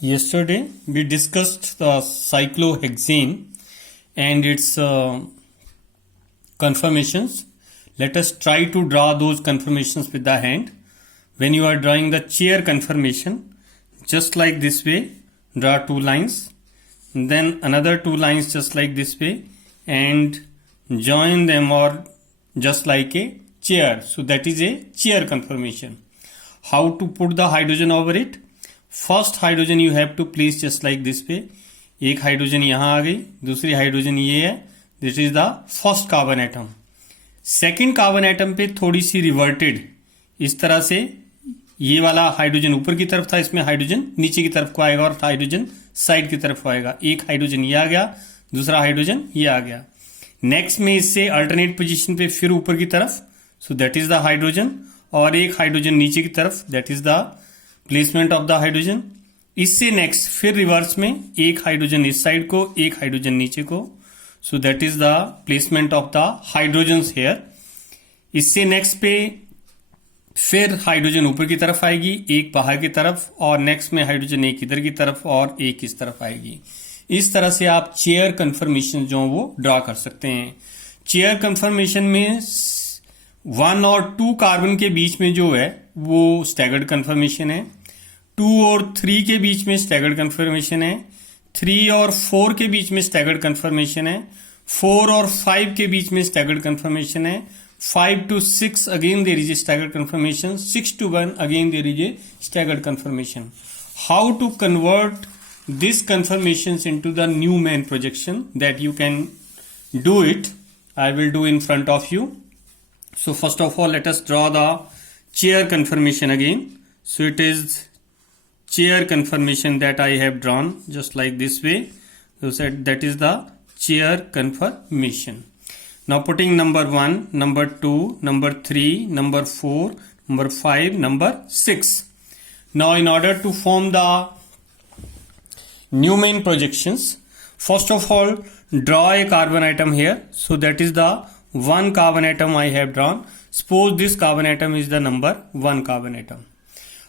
Yesterday we discussed the cyclohexane and its conformations. Let us try to draw those conformations with the hand. When you are drawing the chair conformation, just like this way, draw two lines, then another two lines just like this way, and join them or just like a chair. So that is a chair conformation. How to put the hydrogen over it? First hydrogen you have to place just like this पे. एक hydrogen यहां आ गई, दूसरी hydrogen ये है. This is the first carbon atom. Second carbon atom पे थोड़ी सी reverted इस तरह से, ये वाला हाइड्रोजन ऊपर की तरफ था, इसमें हाइड्रोजन नीचे की तरफ को आएगा और हाइड्रोजन साइड की तरफ को आएगा. एक हाइड्रोजन ये आ गया, दूसरा हाइड्रोजन ये आ गया. नेक्स्ट में इससे अल्टरनेट पोजीशन पे फिर ऊपर की तरफ, सो दैट इज द हाइड्रोजन, और एक हाइड्रोजन नीचे की तरफ, that is the placement of the hydrogen. इससे नेक्स्ट फिर रिवर्स में एक हाइड्रोजन इस साइड को, एक हाइड्रोजन नीचे को, so that is the placement of the hydrogens here. इससे नेक्स्ट पे फिर हाइड्रोजन ऊपर की तरफ आएगी, एक बाहर की तरफ, और नेक्स्ट में हाइड्रोजन एक इधर की तरफ और एक इस तरफ आएगी. इस तरह से आप चेयर कन्फर्मेशन जो वो ड्रॉ कर सकते हैं. चेयर कन्फर्मेशन में 1 और 2 कार्बन के बीच में जो है वो स्टैगर्ड कन्फर्मेशन है. 2 और 3 के बीच में स्टैगर्ड कन्फर्मेशन है. 3 और 4 के बीच में स्टैगर्ड कन्फर्मेशन है. 4 और 5 के बीच में स्टैगर्ड कन्फर्मेशन है. 5 to 6 again there is a staggered confirmation. 6 to 1 again there is a staggered confirmation. How to convert these confirmations into the Newman projection, that you can do it, I will do in front of you. So first of all, let us draw the chair confirmation again. So it is chair confirmation that I have drawn just like this way. So that is the chair confirmation. Now putting number 1, number 2, number 3, number 4, number 5, number 6. Now in order to form the Newman projections, first of all draw a carbon atom here. So that is the 1 carbon atom I have drawn. Suppose this carbon atom is the number 1 carbon atom.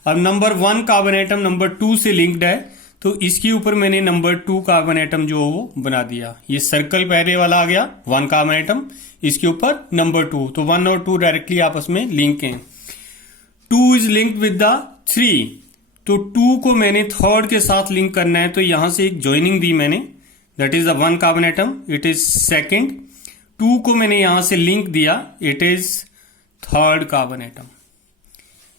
अब number 1 carbon atom number 2 से linked है, तो इसके ऊपर मैंने number 2 carbon atom जो वो बना दिया. ये सर्कल पहले वाला आ गया 1 कार्बन एटम, इसके ऊपर नंबर 2, तो 1 और 2 डायरेक्टली आपस में लिंक हैं. 2 इज लिंक्ड विद द 3, तो 2 को मैंने थर्ड के साथ लिंक करना है, तो यहां से एक ज्वाइनिंग दी मैंने, that is the 1 carbon atom, it is second. 2 को मैंने यहां से लिंक दिया, it is third carbon atom.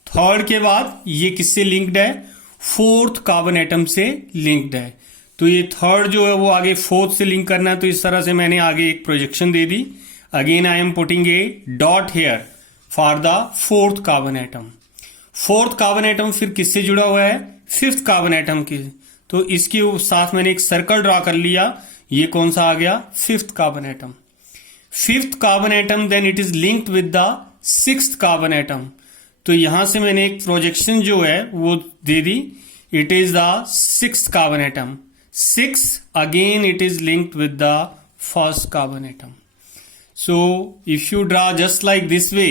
Third के बाद ये किससे लिंक्ड है? फोर्थ कार्बन एटम से लिंक्ड है. तो ये थर्ड जो है वो आगे फोर्थ से लिंक करना है, तो इस तरह से मैंने आगे एक projection they the. Again I am putting a dot here for the fourth carbon atom. Fourth carbon atom फिर किससे जुड़ा हुआ है? फिफ्थ कार्बन एटम के. तो इसके साथ मैंने एक सर्कल ड्रॉ कर लिया. ये कौन सा आ गया? Fifth carbon atom. Fifth carbon atom then it is linked with the sixth carbon atom. तो यहां से मैंने एक प्रोजेक्शन जो है वो दे दी. It is the sixth carbon atom. 6 again it is linked with the first carbon atom. So if you draw just like this way,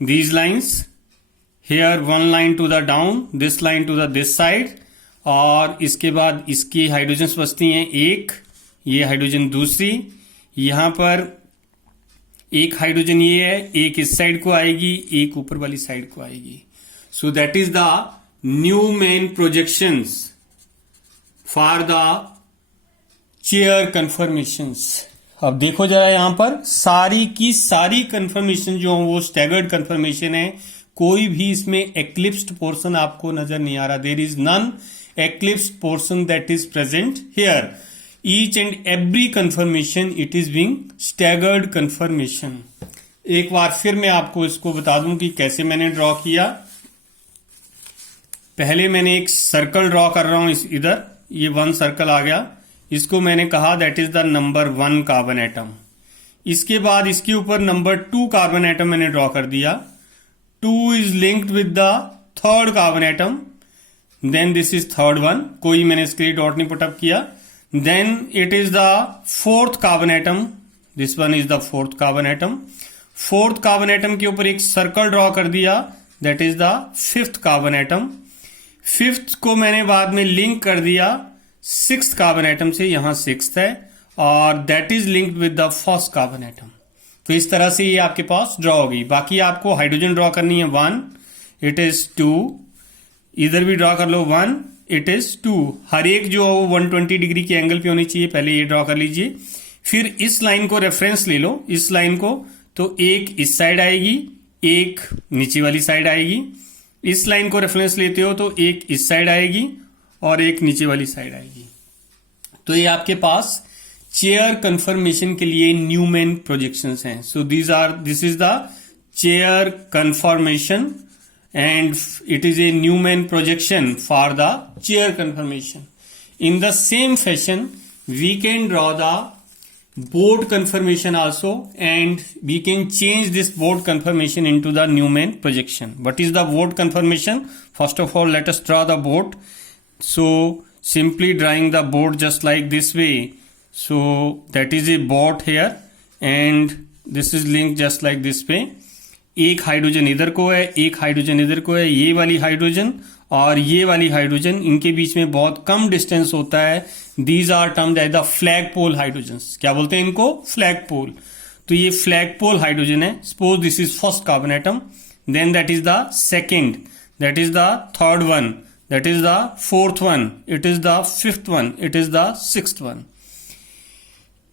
these lines here, 1 line to the down, this line to the this side, और इसके बाद इसकी hydrogen बचती हैं एक, ये hydrogen दूसरी, यहां पर एक हाइड्रोजन ये है, एक इस साइड को आएगी, एक ऊपर वाली साइड को आएगी. So that is the Newman projections for the chair conformations. अब देखो जरा यहां पर सारी की सारी कन्फर्मेशन जो वो स्टैगर्ड कन्फर्मेशन है. कोई भी इसमें एक्लिप्स्ड पोर्शन आपको नजर नहीं आ रहा. There is none eclipsed portion that is present here. Each and every confirmation it is being staggered confirmation. एक बार फिर मैं आपको इसको बता दूं कि कैसे मैंने ड्रॉ किया. पहले मैंने एक सर्कल ड्रॉ कर रहा हूं इधर, ये 1 सर्कल आ गया, इसको मैंने कहा that is the number 1 carbon atom. इसके बाद इसके ऊपर नंबर 2 कार्बन एटम मैंने ड्रॉ कर दिया. 2 is linked with the third carbon atom, then this is third one, कोई मैंने इसके लिए डॉट नहीं पुटअप किया. Then it is the fourth carbon atom. This one is the fourth carbon atom. Fourth carbon atom के ऊपर एक circle draw कर दिया, that is the fifth carbon atom. Fifth को मैंने बाद में लिंक कर दिया सिक्स्थ कार्बन एटम से, यहां सिक्स्थ है और that is linked with the first carbon atom. तो इस तरह से ये आपके पास ड्रॉ होगी। बाकी आपको हाइड्रोजन ड्रॉ करनी है 1, इट इज 2, इधर भी ड्रॉ कर लो 1, इट इज 2। हर एक जो 120 डिग्री के एंगल पे होनी चाहिए, पहले ये ड्रॉ कर लीजिए। फिर इस लाइन को रेफरेंस ले लो, इस लाइन को, तो एक इस साइड आएगी, एक नीचे वाली साइड आएगी। इस लाइन को रेफरेंस लेते हो तो एक इस साइड आएगी और एक नीचे वाली साइड आएगी। तो ये आपके पास चेयर कंफर्मेशन के लिए न्यूमैन प्रोजेक्शंस हैं। So this is the chair confirmation and it is a Newman projection for the chair conformation. In the same fashion, we can draw the board conformation also, and we can change this board conformation into the Newman projection. What is the board conformation? First of all, let us draw the board. So simply drawing the board just like this way. So that is a board here, and this is linked just like this way. एक hydrogen इधर को है, एक hydrogen इधर को है, ये वाली हाइड्रोजन और ये वाली हाइड्रोजन, इनके बीच में बहुत कम डिस्टेंस होता है। These are termed as the flag pole hydrogens. क्या बोलते हैं इनको? Flag pole. तो ये फ्लैग पोल हाइड्रोजन है। Suppose this is first carbon atom, then that is the second, that is the third one, that is the fourth one, it is the fifth one, it is the sixth one.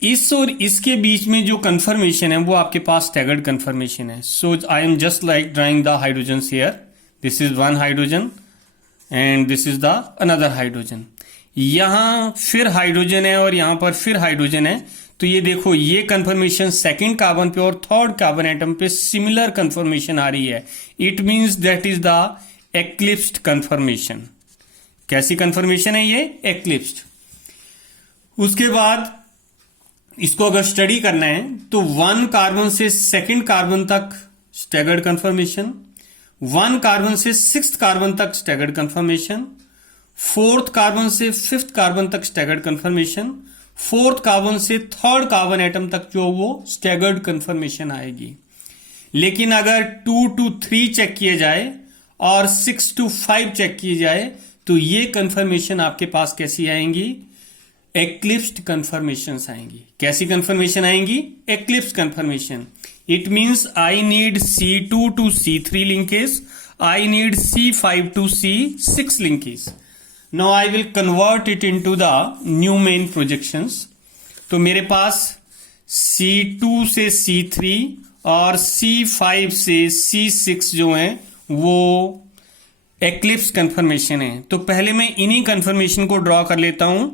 इस और इसके बीच में जो confirmation है वो आपके पास staggered conformation है। So I am just like drawing the hydrogen here. This is one hydrogen and this is the another hydrogen. यहां फिर हाइड्रोजन है और यहां पर फिर हाइड्रोजन है। तो ये देखो, ये कंफर्मेशन सेकेंड कार्बन पे और थर्ड कार्बन एटम पे सिमिलर कंफर्मेशन आ रही है। It means that is the eclipsed conformation. कैसी कंफर्मेशन है ये? एक्लिप्स्ड। उसके बाद इसको अगर स्टडी करना है तो 1 कार्बन से सेकंड कार्बन तक स्टैगर्ड कंफर्मेशन, 1 कार्बन से 6th कार्बन तक स्टैगर्ड कंफर्मेशन, 4th कार्बन से 5th कार्बन तक स्टैगर्ड कंफर्मेशन, 4th कार्बन से 3rd कार्बन एटम तक जो वो स्टैगर्ड कंफर्मेशन आएगी। लेकिन अगर 2 to 3 चेक किए जाए और 6 to 5 चेक किए जाए तो ये कंफर्मेशन आपके पास कैसी आएंगी? एक्लिप्स्ड कंफर्मेशंस आएंगी। कैसी कंफर्मेशन आएंगी? Eclipsed conformation. It means I need C2 to C3 linkage, I need C5 to C6 linkage. Now I will convert it into the Newman projections. तो मेरे पास C2 से C3 और C5 से C6 जो है वो एक्लिप्स कंफर्मेशन है। तो पहले मैं इन्हीं कंफर्मेशन को ड्रॉ कर लेता हूं।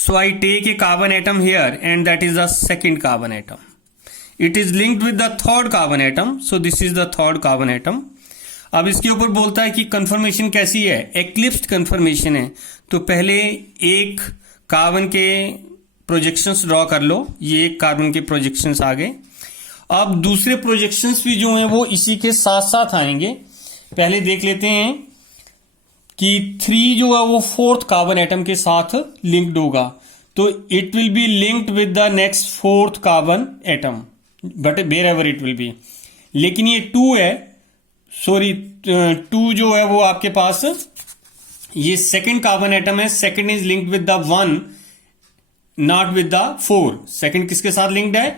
So I take a carbon atom here and that is the second carbon atom. It is linked with the third carbon atom. So this is the third carbon atom. अब इसके ऊपर बोलता है कि कंफर्मेशन कैसी है? एक्लिप्स्ड कंफर्मेशन है। तो पहले एक कार्बन के प्रोजेक्शंस ड्रॉ कर लो। ये एक कार्बन के प्रोजेक्शंस आ गए। अब दूसरे प्रोजेक्शंस भी जो हैं वो इसी के साथ साथ आएंगे। पहले देख लेते हैं कि 3 जो है वो 4th कार्बन एटम के साथ लिंक्ड होगा। तो it will be linked with the next 4th carbon atom, but wherever it will be. लेकिन ये 2 है, सॉरी 2 जो है वो आपके पास ये सेकंड कार्बन एटम है। Second is linked with the 1, not with the 4। Second किसके साथ लिंक्ड है?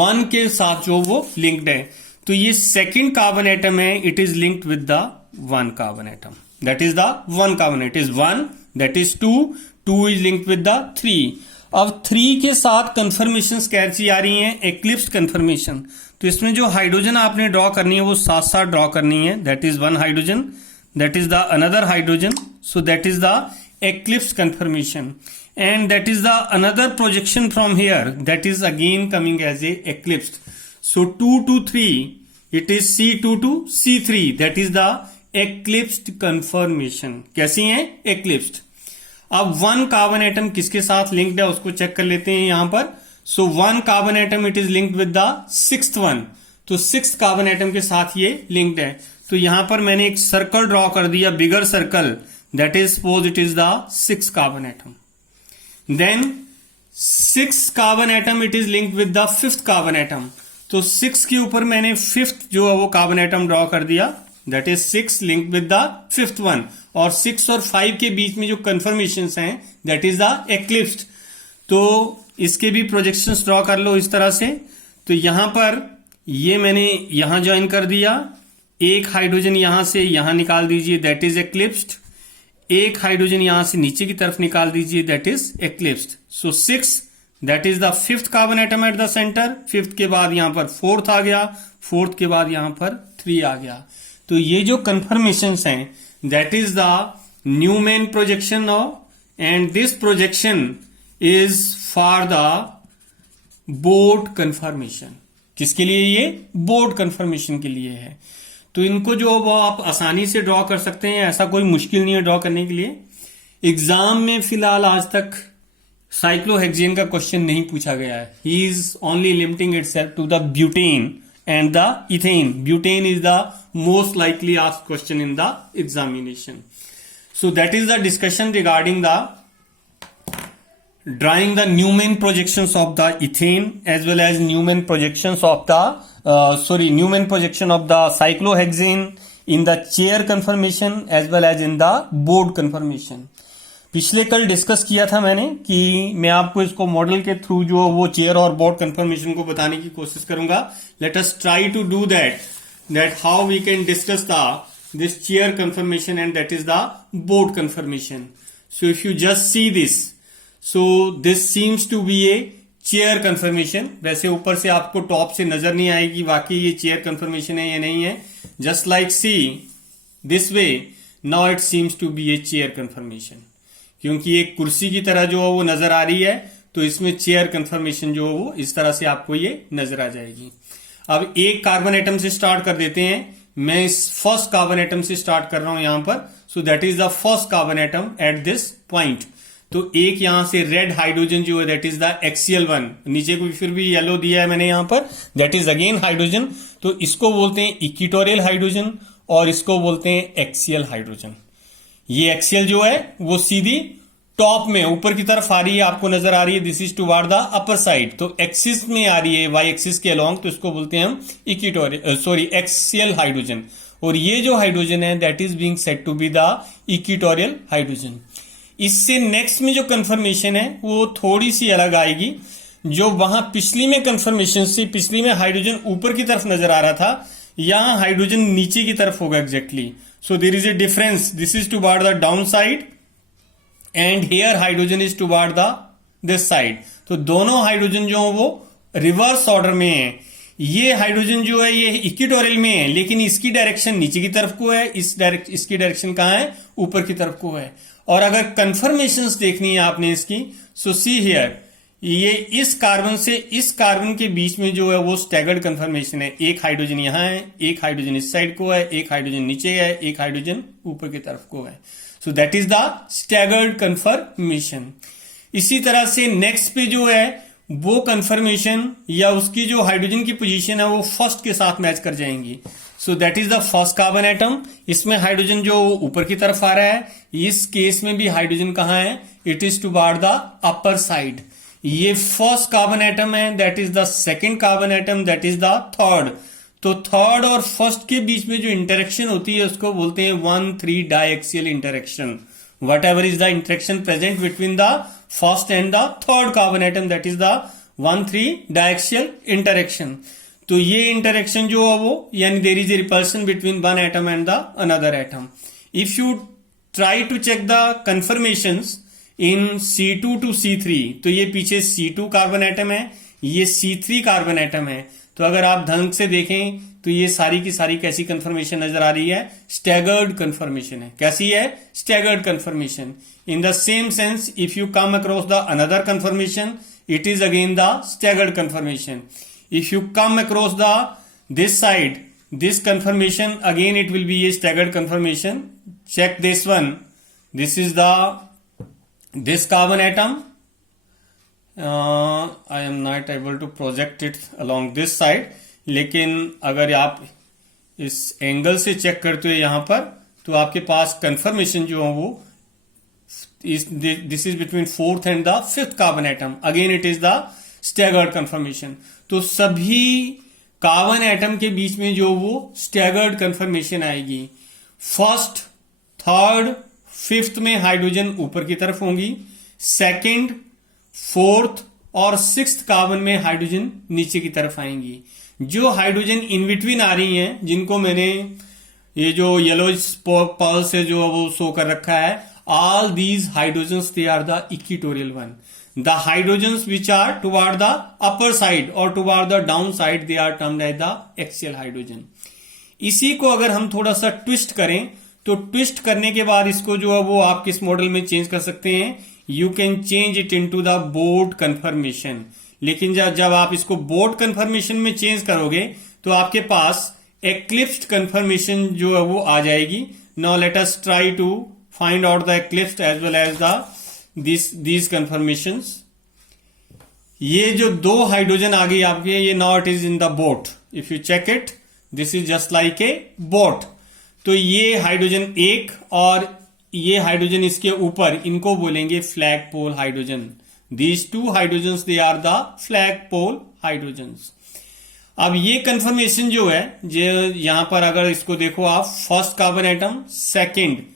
1 के साथ जो वो लिंक्ड है। तो ये सेकंड कार्बन एटम है, it is linked with the 1 carbon atom. That is the 1 carbon. It is 1, that is 2, 2 is linked with the 3. अब 3 के साथ कंफर्मेशन कैसी आ रही हैं? एक्लिप्स्ड कंफर्मेशन। तो इसमें जो हाइड्रोजन आपने ड्रॉ करनी है वो साथ साथ ड्रॉ करनी है। That is 1 hydrogen, that is the another hydrogen. So that is the eclipsed conformation and that is the another projection from here, that is again coming as a eclipsed. So 2 to 3, it is C2 to C3, that is the eclipsed conformation. कैसी है? एक्लिप्स्ड। अब 1 carbon atom किसके साथ linked है उसको check कर लेते हैं यहां पर। सो 1 carbon atom it is linked with the 6th one. तो 6th कार्बन एटम के साथ ये लिंक्ड है। तो यहां पर मैंने एक सर्कल ड्रॉ कर दिया, bigger circle, that is suppose it is the 6th carbon atom. Then 6th carbon atom it is linked with the 5th carbon atom. तो 6 के ऊपर मैंने 5th जो है वो कार्बन एटम ड्रॉ कर दिया, that is 6 link with the fifth one, और 6 और 5 के बीच में जो कंफर्मेशन हैं दैट इज द एक्लिप्स्ड। तो इसके भी प्रोजेक्शंस ड्रॉ कर लो इस तरह से। तो यहां पर ये मैंने यहां ज्वाइन कर दिया, एक हाइड्रोजन यहां से यहां निकाल दीजिए दैट इज एक्लिप्स्ड, एक हाइड्रोजन यहां से नीचे की तरफ निकाल दीजिए that is eclipsed. So 6 that is the fifth carbon atom at the centre, fifth के बाद यहां पर फोर्थ आ गया, फोर्थ के बाद यहां पर 3 आ गया। तो ये जो कंफर्मेशंस हैं that is the Newman projection now, and this projection is for the boat conformation. किसके लिए? ये बोर्ड कंफर्मेशन के लिए है। तो इनको जो वो आप आसानी से ड्रॉ कर सकते हैं, ऐसा कोई मुश्किल नहीं है ड्रॉ करने के लिए। एग्जाम में फिलहाल आज तक साइक्लोहेक्सेन का क्वेश्चन नहीं पूछा गया है। He is only limiting itself to the butane and the ethane. Butane is the most likely asked question in the examination. So that is the discussion regarding the drawing the Newman projections of the ethane as well as Newman projections of the Newman projection of the cyclohexane in the chair conformation as well as in the board conformation। पिछले कल discuss किया था मैंने कि मैं आपको इसको model के थ्रू जो वो चेयर और बोर्ड कंफर्मेशन को बताने की कोशिश करूंगा। Let us try to do that how we can discuss this chair conformation and that is the boat conformation. So if you just see this, so this seems to be a chair conformation. वैसे ऊपर से आपको top से नजर नहीं आएगी वाकई ये चेयर कंफर्मेशन है या नहीं है। Just like see this way, now it seems to be a chair conformation, क्योंकि एक कुर्सी की तरह जो है वो नजर आ रही है, तो इसमें चेयर कंफर्मेशन जो है वो इस तरह से आपको ये नजर आ जाएगी। अब एक कार्बन एटम से स्टार्ट कर देते हैं। मैं इस फर्स्ट कार्बन एटम से स्टार्ट कर रहा हूं यहां पर। सो that is the first carbon atom at this point. तो एक यहां से रेड हाइड्रोजन जो है that is the axial one, नीचे को फिर भी येलो दिया है मैंने यहां पर, दैट इज अगेन हाइड्रोजन। तो इसको बोलते हैं इक्वेटोरियल हाइड्रोजन और इसको बोलते हैं एक्सियल हाइड्रोजन। ये एक्सियल जो है वो सीधी टॉप में ऊपर की तरफ आ रही है, आपको नजर आ रही है, this is toward the upper side. तो एक्सिस में आ रही है वाई एक्सिस के अलोंग, तो इसको बोलते हैं हम इक्वेटोरियल एक्सियल हाइड्रोजन। और ये जो हाइड्रोजन है that is being said to be the equatorial hydrogen. इससे नेक्स्ट में जो कंफर्मेशन है वो थोड़ी सी अलग आएगी। जो वहां पिछली में कंफर्मेशन से, पिछली में हाइड्रोजन ऊपर की तरफ नजर आ रहा था, यहां हाइड्रोजन नीचे की तरफ होगा exactly. So there is a difference, this is toward the down side and here hydrogen is toward the this side. तो दोनों हाइड्रोजन जो है वो रिवर्स ऑर्डर में है। ये हाइड्रोजन जो है ये इक्वेटोरियल में है, लेकिन इसकी डायरेक्शन नीचे की तरफ को है, इसकी डायरेक्शन कहां है? ऊपर की तरफ को है। और अगर कंफर्मेशंस देखनी है आपने इसकी, सो सी हियर, ये इस कार्बन से इस कार्बन के बीच में जो है वो स्टैगर्ड कंफर्मेशन है। एक हाइड्रोजन यहां है, एक हाइड्रोजन इस साइड को है, एक हाइड्रोजन नीचे है, एक हाइड्रोजन ऊपर की तरफ को है। सो that is the staggered confirmation. इसी तरह से नेक्स्ट पे जो है वो कंफर्मेशन या उसकी जो हाइड्रोजन की पोजीशन है वो फर्स्ट के साथ मैच कर जाएंगी। सो that is the first carbon atom. इसमें हाइड्रोजन जो ऊपर की तरफ आ रहा है, इस केस में भी हाइड्रोजन कहां है? It is toward the upper side. ये फर्स्ट कार्बन एटम है, that is the second carbon atom, that is the third. तो थर्ड और फर्स्ट के बीच में जो इंटरेक्शन होती है उसको बोलते हैं 1,3 diaxial interaction. Whatever is the interaction present between the first and the third carbon atom, that is the 1,3 diaxial interaction. तो ये इंटरेक्शन जो है वो यानी there is a repulsion between one atom and the another atom. If you try to check the conformations in C2 to C3, तो ये पीछे C2 carbon atom है, ये C3 कार्बन एटम है। तो अगर आप ढंग से देखें तो ये सारी की सारी कैसी कंफर्मेशन नजर आ रही है? स्टैगर्ड कंफर्मेशन है। कैसी है? Staggered confirmation. In the same sense if you come across the another confirmation, it is again the staggered confirmation. If you come across this side, this conformation, again it will be a staggered conformation. Check this one. This is this carbon atom. I am not able to project it along this side. लेकिन अगर आप इस angle से check करते हो यहां पर, तो आपके पास कंफर्मेशन जो है वो this is between fourth and the fifth carbon atom. Again it is the staggered confirmation. तो सभी कार्बन एटम के बीच में जो वो स्टैगर्ड कन्फर्मेशन आएगी। फर्स्ट, थर्ड, फिफ्थ में हाइड्रोजन ऊपर की तरफ होंगी, सेकंड, फोर्थ और सिक्स्थ कार्बन में हाइड्रोजन नीचे की तरफ आएंगी। जो हाइड्रोजन इन बिटवीन आ रही हैं, जिनको मैंने ये जो येलो पर्ल से जो वो शो कर रखा है, all these hydrogens they are the equatorial one. The hydrogens which are toward the upper side or toward the down side, they are termed as the axial hydrogen. इसी को अगर हम थोड़ा सा ट्विस्ट करें तो ट्विस्ट करने के बाद इसको जो है वो आप किस मॉडल में चेंज कर सकते हैं, you can change it into the board conformation. लेकिन जब आप इसको बोर्ड कन्फर्मेशन में चेंज करोगे तो आपके पास एक्लिप्स्ड कन्फर्मेशन जो है वो आ जाएगी। Now let us try to find out the eclipsed as well as the these confirmations। ये जो दो हाइड्रोजन आ गई आपके, ये now it is in the boat. If you check it, this is just like a boat. तो ये hydrogen एक और ये हाइड्रोजन इसके ऊपर, इनको बोलेंगे flag pole hydrogen. These two hydrogens they are the flag pole hydrogens. अब ये कंफर्मेशन जो है, जो यहां पर अगर इसको देखो आप, फर्स्ट कार्बन एटम, सेकेंड,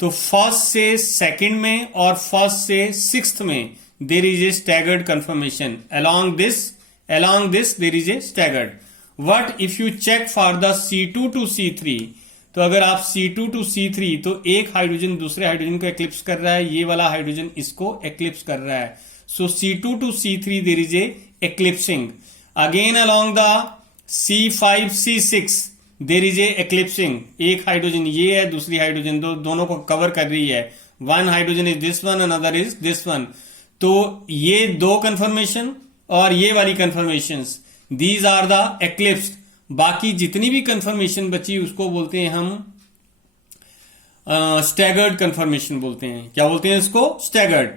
तो फर्स्ट से सेकंड में और फर्स्ट से सिक्स्थ में there is a staggered conformation. along this there is a staggered. What if you check for the C2 to C3, तो अगर आप C2 to C3, तो एक हाइड्रोजन दूसरे हाइड्रोजन को एक्लिप्स कर रहा है, ये वाला हाइड्रोजन इसको एक्लिप्स कर रहा है। सो C2 to C3 there is A eclipsing. Again along the C5 C6 there is A eclipsing. एक हाइड्रोजन ये है, दूसरी हाइड्रोजन दोनों को कवर कर रही है। One hydrogen is this one, another is this one. तो ये दो कन्फर्मेशन और ये वाली कन्फर्मेशन, दीज आर द एक्लिप्स्ड। बाकी जितनी भी कन्फर्मेशन बची उसको बोलते हैं हम स्टैगर्ड कन्फर्मेशन बोलते हैं। क्या बोलते हैं इसको? स्टैगर्ड।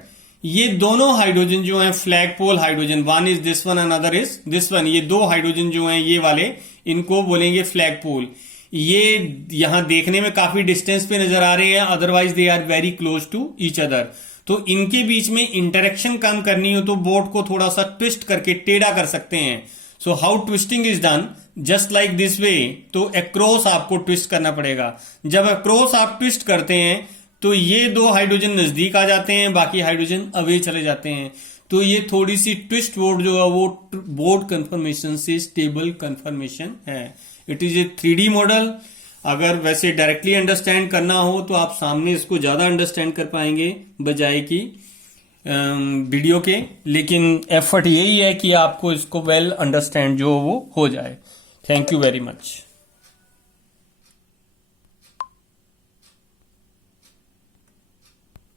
ये दोनों हाइड्रोजन जो हैं flag pole hydrogen, one is this one, another is this one, ये दो हाइड्रोजन जो हैं ये वाले, इनको बोलेंगे फ्लैग पोल। ये यहां देखने में काफी डिस्टेंस पे नजर आ रहे हैं, otherwise they are very close to each other. तो इनके बीच में इंटरेक्शन कम करनी हो तो बोर्ड को थोड़ा सा ट्विस्ट करके टेढ़ा कर सकते हैं। So how twisting is done, just like this वे। तो अक्रॉस आपको ट्विस्ट करना पड़ेगा। जब अक्रॉस आप ट्विस्ट करते हैं तो ये दो हाइड्रोजन नजदीक आ जाते हैं, बाकी हाइड्रोजन अवे चले जाते हैं। तो ये थोड़ी सी ट्विस्ट बोर्ड जो है वो बोर्ड कन्फर्मेशन से स्टेबल कन्फर्मेशन है। It is a 3D model. अगर वैसे डायरेक्टली अंडरस्टैंड करना हो तो आप सामने इसको ज्यादा अंडरस्टैंड कर पाएंगे बजाय कि वीडियो के। लेकिन एफर्ट यही है कि आपको इसको वेल अंडरस्टैंड जो वो हो जाए। Thank you very much.